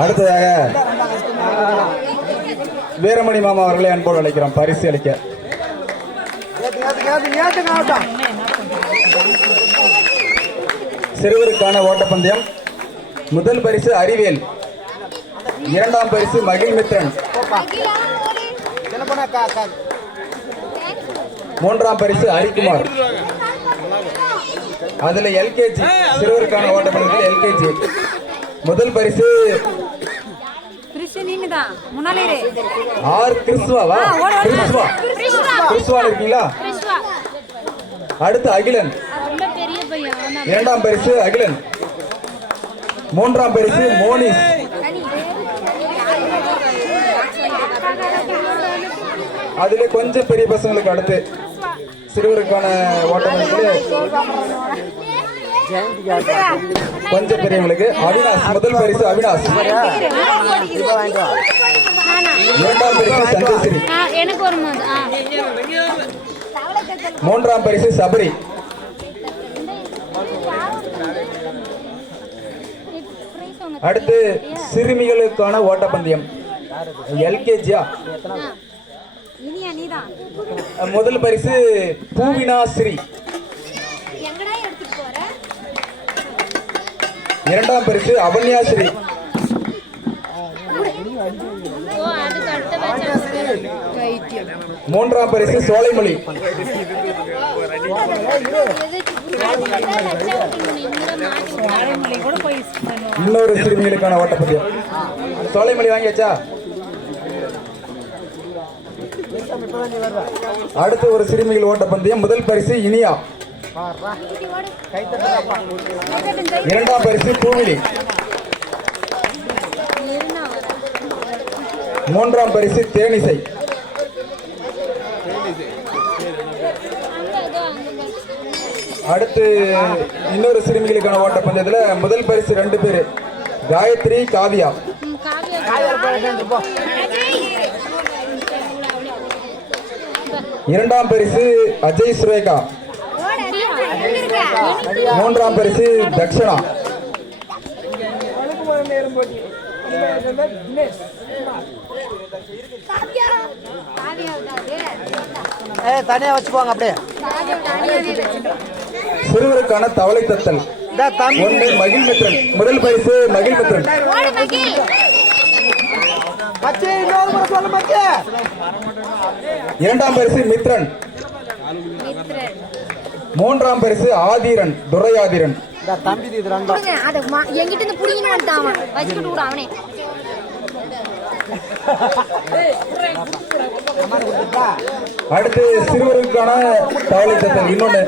அடுத்ததாக வீரமணி மாமா அவர்களை அன்போடு அழைக்கிறோம் பரிசு அளிக்க. சிறுவருக்கான ஓட்டப்பந்தயம். முதல் பரிசு அறிவியல், இரண்டாம் பரிசு மகிழ்மித்ரன், மூன்றாம் பரிசு ஹரிக்குமார். அதுல எல்கேஜி சிறுவருக்கான ஓட்டப்பந்தயத்தில் எல்கேஜி. முதல் பரிசு ஆர் கிறிஸ்துவா. கிறிஸ்துவா இருக்கீங்களா? அடுத்து அகிலன், இரண்டாம் பரிசு அகிலன். மூன்றாம் பரிசு மோனிஸ். அதுல கொஞ்சம் பெரிய பசங்களுக்கு அடுத்து சிறுவருக்கான ஓட்டப்பந்தயத்தில் கொஞ்சம் பெரியவங்களுக்கு அவினாஷ். முதல் பரிசு அவினாஷ், இரண்டாம் பரிசு சந்திரஸ்ரீ, மூன்றாம் பரிசு சபரி. அடுத்து சிறுமிகளுக்கான ஓட்டப்பந்தயம் எல்கேஜியா. முதல் பரிசு பூவினா ஸ்ரீ, இரண்டாம் பரிசு அவன்யாஸ்ரீ, மூன்றாம் பரிசு சோலைமொழி. இன்னொரு சிறுமிகளுக்கான ஓட்டப்பந்தயம் சோலைமொழி வாங்கியாச்சா? அடுத்து ஒரு சிறுமிகள் ஓட்டப்பந்தயம். முதல் பரிசு இனியா, இரண்டாம் பரிசு பூவிலி, மூன்றாம் பரிசு தேனிசை. அடுத்து இன்னொரு சிறுமிகளுக்கான ஓட்டப்பந்தயத்தில் முதல் பரிசு 2 பேரு காயத்ரி காவியா, இரண்டாம் பரிசு அஜய் சுரேகா, மூன்றாம் பரிசு தக்ஷணா. தனியா வச்சுக்குவாங்க அப்படியே. சிறுவருக்கான தவளை தத்தல் ஒன்று மகிழ்மித்ரன். முதல் பரிசு மகிழ்மித்ரன், இரண்டாம் பரிசு மித்ரன், மூன்றாம் பரிசு ஆதிரன் துரையாதிரன். அடுத்து சிறுவருக்கான தவளை தத்தல் இன்னொன்னு.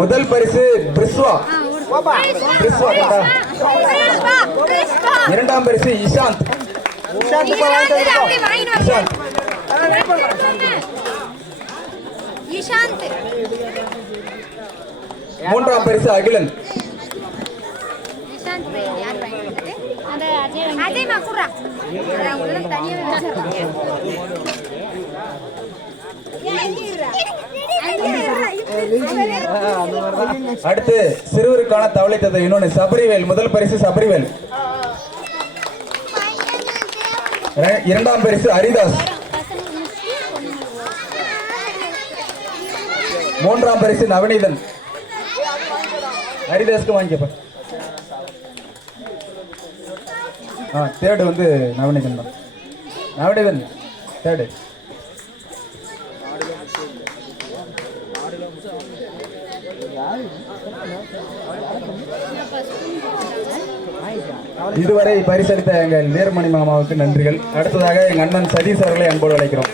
முதல் பரிசு பிரிஸ்வா, இரண்டாம் பரிசு இஷாந்த், மூன்றாம் பரிசு அகிலன். அடுத்து சிறுவருக்கான தவளை தத்தல் இன்னொன்னு சபரிவேல். முதல் பரிசு சபரிவேல், இரண்டாம் பரிசு ஹரிதாஸ், மூன்றாம் பரிசு நவநீதன். ஹரிதாஸ்க்கு வாங்கிக்கப்ப. தேர்டு வந்து நவநீதன் தான். நவநீதன் தேர்டு. இதுவரை பரிசளித்த எங்கள் வீரமணி மாமாவுக்கு நன்றிகள். அடுத்ததாக எங்கள் அண்ணன் சதீஷ் அவர்களை அன்போடு அழைக்கிறோம்.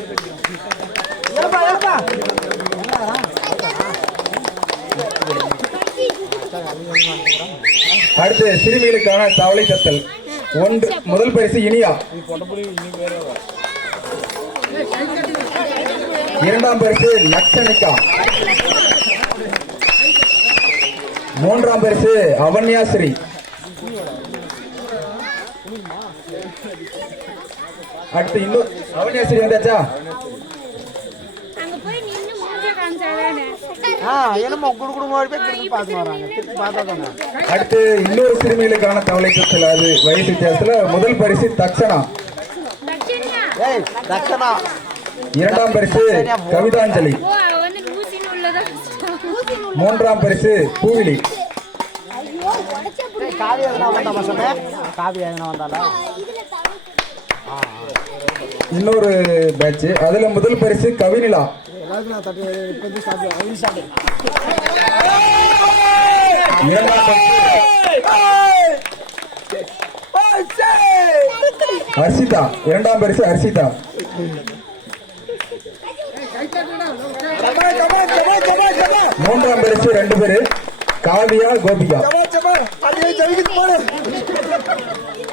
அடுத்து சிறுமிகளுக்கான தவளை தத்தல் ஒன்று. முதல் பரிசு இனியா, இரண்டாம் பரிசு லக்ஷணிகா, மூன்றாம் பரிசு அவன்யாஸ்ரீ, அடுத்து இன்னும் அவன்யாஸ்ரீ வந்தாச்சா? என்னமோ குடுக்குடு ஓடி போய் திருப்பி பார்த்து வராங்க. திருப்பி பார்த்தா தானே. அடுத்து இன்னொரு சிறுமிகளுக்கான தவளை சுற்றல். அது வயது வித்தியாசத்துல முதல் பரிசு தக்ஷணா, ஏய் தட்சணா. இரண்டாம் பரிசு கவிதாஞ்சலி, மூன்றாம் பரிசு பூவிலி. காவி எதனா வந்தா பசங்க? காவி எதனா வந்தாலா? இன்னொரு பேட்ச். அதுல முதல் பரிசு கவினிலா, இரண்டாம் பரிசு ஹர்ஷிதா, இரண்டாம் பரிசு ஹர்ஷிதா. மூன்றாம் பரிசு ரெண்டு பேரு காவியா கோபிகா,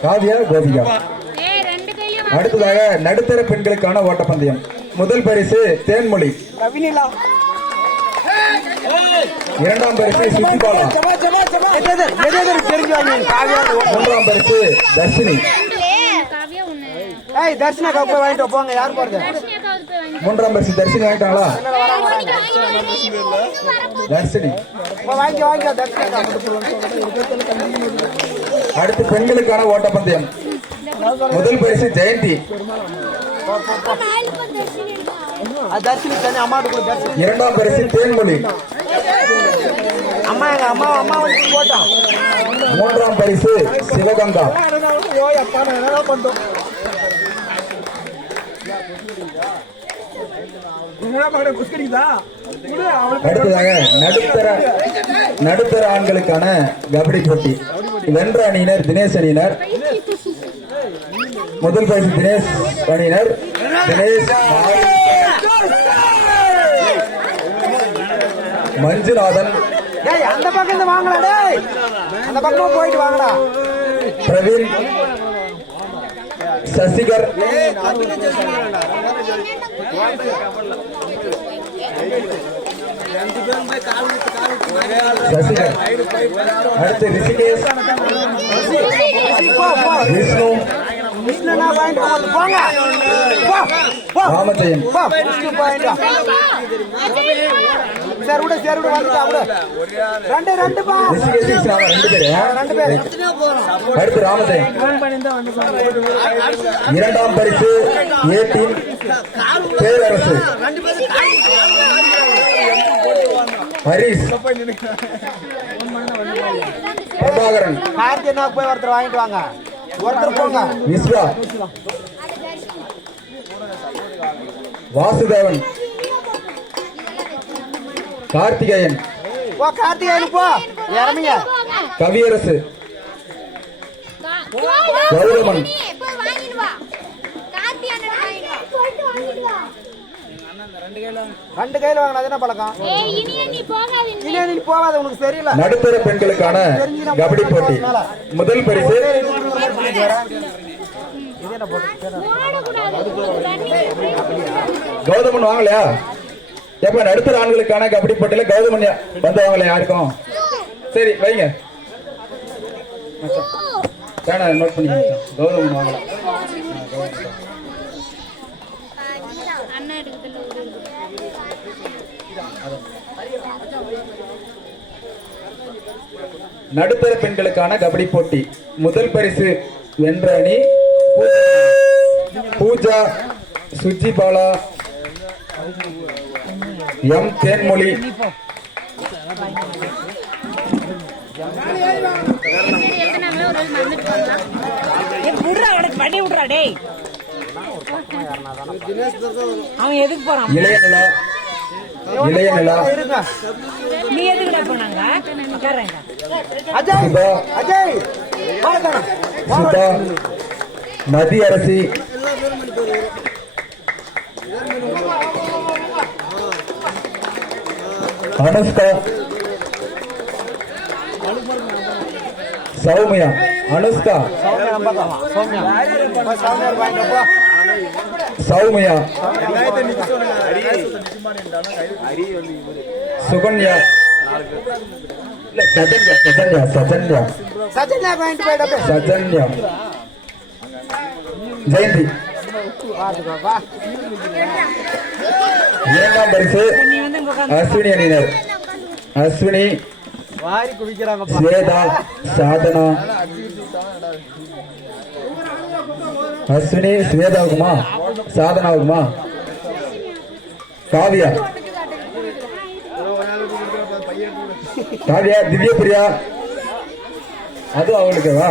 காவியா கோபிகா. அடுத்ததாக நடுத்தர பெண்களுக்கான ஓட்டப்பந்தயம். முதல் பரிசு தேன்மொழி, இரண்டாம் பரிசு சுத்திபாலா, மூன்றாம் பரிசு தர்ஷினி. தர்ஷனா போய் வாங்கிட்டு போங்க. யாரு போறது? மூன்றாம் பரிசு தர்ஷினி வாங்கிட்டாங்களா? தர்ஷினி. வாங்கி தர்ஷனா. அடுத்து பெண்களுக்கான ஓட்டப்பந்தயம். முதல் பரிசு ஜெயந்தி, தர்ஷினி தானே அம்மாட்டு கூட. தர்ஷினி. இரண்டாம் பரிசு தேன்மொழி, அம்மா எங்க அம்மா அம்மா வந்து போட்டான். மூன்றாம் பரிசு சிவகங்கா. அடுத்ததாக நடுத்தர ஆண்களுக்கான கபடி போட்டி. வென்ற அணியினர் தினேஷ் அணியினர். முதல் பரிசு தினேஷ் அணியினர். தினேஷ், மஞ்சுநாதன், அந்த பக்கம் வாங்கடா. டேய் அந்த பக்கம் போயிட்டு வாங்கடா. பிரவீன், சசிகர், சசிகர். அடுத்து ரிஷிகேஷ், விஷ்ணு, ராமஜெயன். அடுத்து ராமஜெயன். இரண்டாம் பரிசு ஏடின் பேரரசு, ஹரிஷ், பிரபாகரன், போய் ஒருத்தர் வாங்கிட்டு வாங்க. ஒருத்தர் போங்க. விஸ்வா, வாசுதேவன், கார்த்திகேயன், போ கார்த்திகேயன் போ. இறமிங்க. கவியரசு, கௌரவன், ரெண்டு கையில வாங்கினா அது என்ன பழக்கம்? நீ போகாத, உனக்கு தெரியல. நடுத்தர பெண்களுக்கான கபடி போட்டி. முதல் பரிசு கௌதமன். வாங்கலையா? எப்ப நடுத்தர ஆண்களுக்கான கபடி போட்டியில கௌதமன் வந்தவங்கள யாருக்கும்? சரி வைங்க. நோட் பண்ணி கௌதமன் வாங்கலாம். நடுத்தர பெண்களுக்கான கபடி போட்டி. முதல் பரிசு வென்ற அணி பூஜா, சுஜிபாலா, எம் தேன்மொழி, இளையநிலா, இளையநிலா, நீ எதுக்குடா போனாங்க? சுதா, நதி அரசி, அனுஷ்கா, சௌமியா, அனுஷ்கா, சௌமியா, சுகன்யா, சஜன்யா, ஜெயந்தி. இரண்டாம் பரிசு அஸ்வினி அணியினர். அஸ்வினி, வாரி குடிக்கிறாங்க. ஸ்வேதா, சாதனா. அஸ்வினி ஸ்வேதாவுக்குமா சாதனாவுக்குமா? காவியா, காவியா, திவ்ய பிரியா, அது அவளுக்குவா?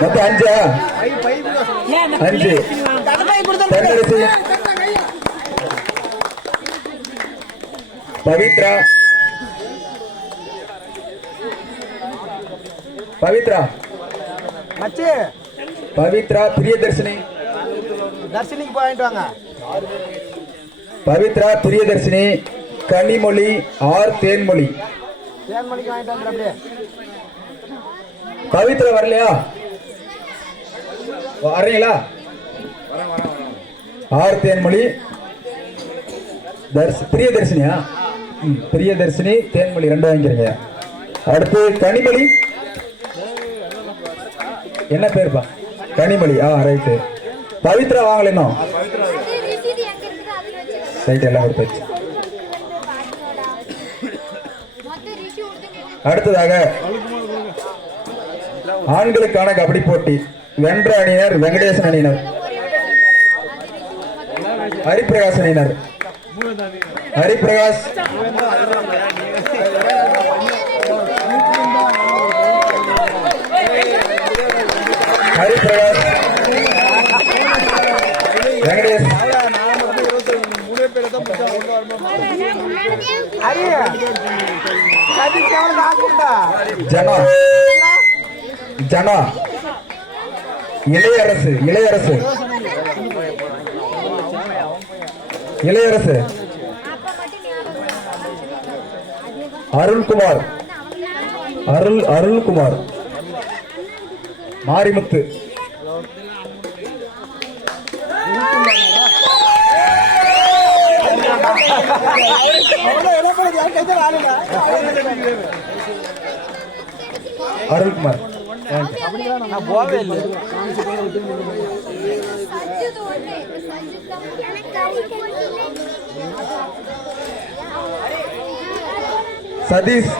மொத்தம் 5. 5 தென்னரசி, பவித்ரா, பவித்ரா, மச்சி பவித்ரா, பிரியதர்ஷினி, தர்ஷினிக்கு போயிட்டு வாங்க. பவித்ரா, பிரியதர்ஷினி, கனிமொழி, ஆர் தேன்மொழி. தேன்மணிக்கு வாங்கிட்டு வாங்க. அப்படியே பவித்ரா வரலையா? வரீங்களா? ஆர் தேன்மொழி, பிரியதர்ஷினியா? பிரியதர்ஷினி, தேன்மொழி 2 வாங்கிக்கிறீங்க. அடுத்து கனிமொழி, என்ன பேருப்பா? கனிமொழி. ரைட்டு. பவித்ரா வாங்கல இன்னும். ரைட், எல்லாம் கொடுத்தாச்சு. அடுத்ததாக ஆண்களுக்கான கபடி போட்டி. வென்ற அணியினர் வெங்கடேசன் அணியினர், ஹரிபிரகாஷ் அணியினர். ஹரிபிரகாஷ், ஹரிபிரகாஷ், வெங்கடேஷ், ஜனா, ஜனா, இளையரசு, இளையரசு, இளையரசு, அருள்குமார், அருள்குமார், மாரிமுத்து, அருள்குமார். போவே இல்லை. சதீஷ்,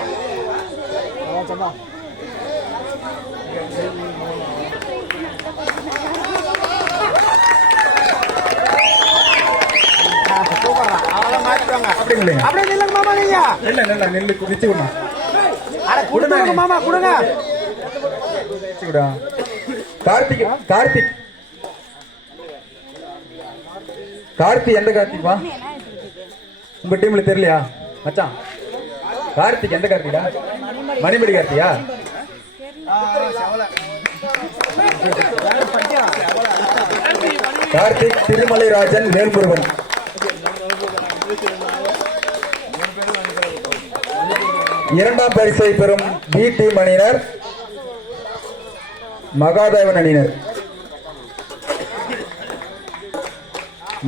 அப்படியே நில்லுங்க மாமா. நீங்க இல்ல நெல்லு குடிச்சு விடணும். கொடுங்க மாமா, கொடுங்க. கார்த்திக், கார்த்திக், கார்த்தி எந்த கார்த்திக்வா? உங்க டீம்ல தெரியலையா மச்சான்? கார்த்திக் எந்த கார்த்திகா? மணிமணி கார்த்தியா? கார்த்திக், திருமலை ராஜன், வேல்முருகன். இரண்டாம் பரிசை பெறும் பி டீம் அணியினர் மகாதேவன் அணியினர்.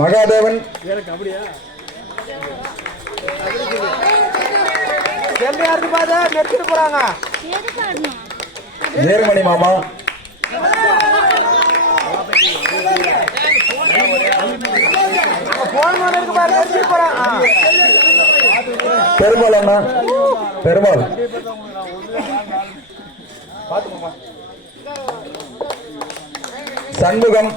மகாதேவன், போறாங்க. ஏர்மணி மாமா, பெருமாள் அண்ணா, பெருமாள், சண்முகம்,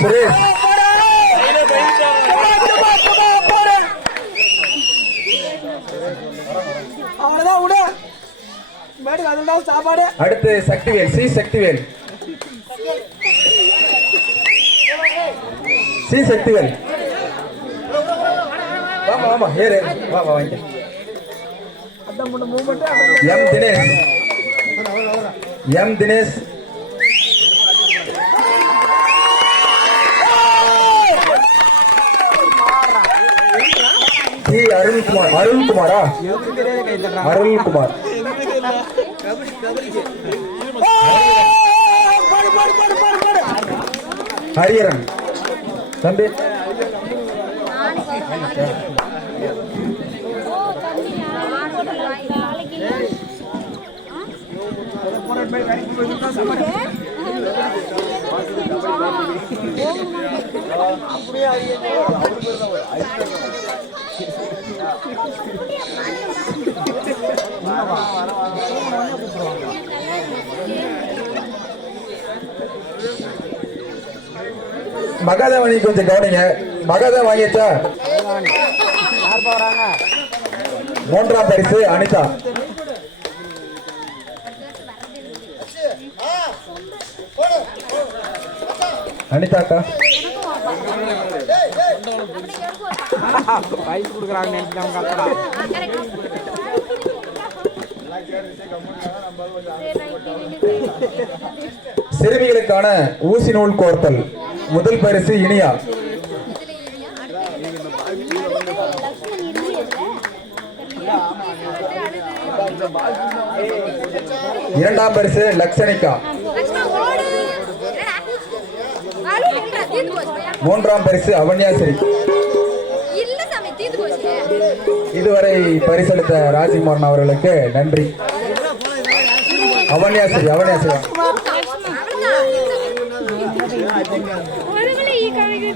சுரேஷ், அடுத்து சக்திவேல், சி சக்திவேல், சி சக்திவேல். வாமா வாமா, ஏறு, வா வா வாங்க. M Dinesh, M Dinesh, T Arulkumar, அருள்குமாரா? அருள்குமார், ஹரியரன் தம்பி, மகாதேவனி கொஞ்சம் கவனிங்க. மகாதேவன் வாங்கியாச்சா? யார் போறாங்க? மூன்றாம் பரிசு அனிதா. அனிதாக்கா பைஸ் கொடுக்குறாங்க நினைச்சிட்டாங்க கத்தடா. சிறுமிகளுக்கான ஊசி நூல் கோர்த்தல் முதல் பரிசு இனியா. இரண்டாம் பரிசு லக்ஷணிகா. மூன்றாம் பரிசு அவன்யாசிரி. இதுவரை பரிசளித்த ராஜ்குமாரன் அவர்களுக்கு நன்றி. அவன்யாசிரி ஒருவேளை ஈ கணக்கு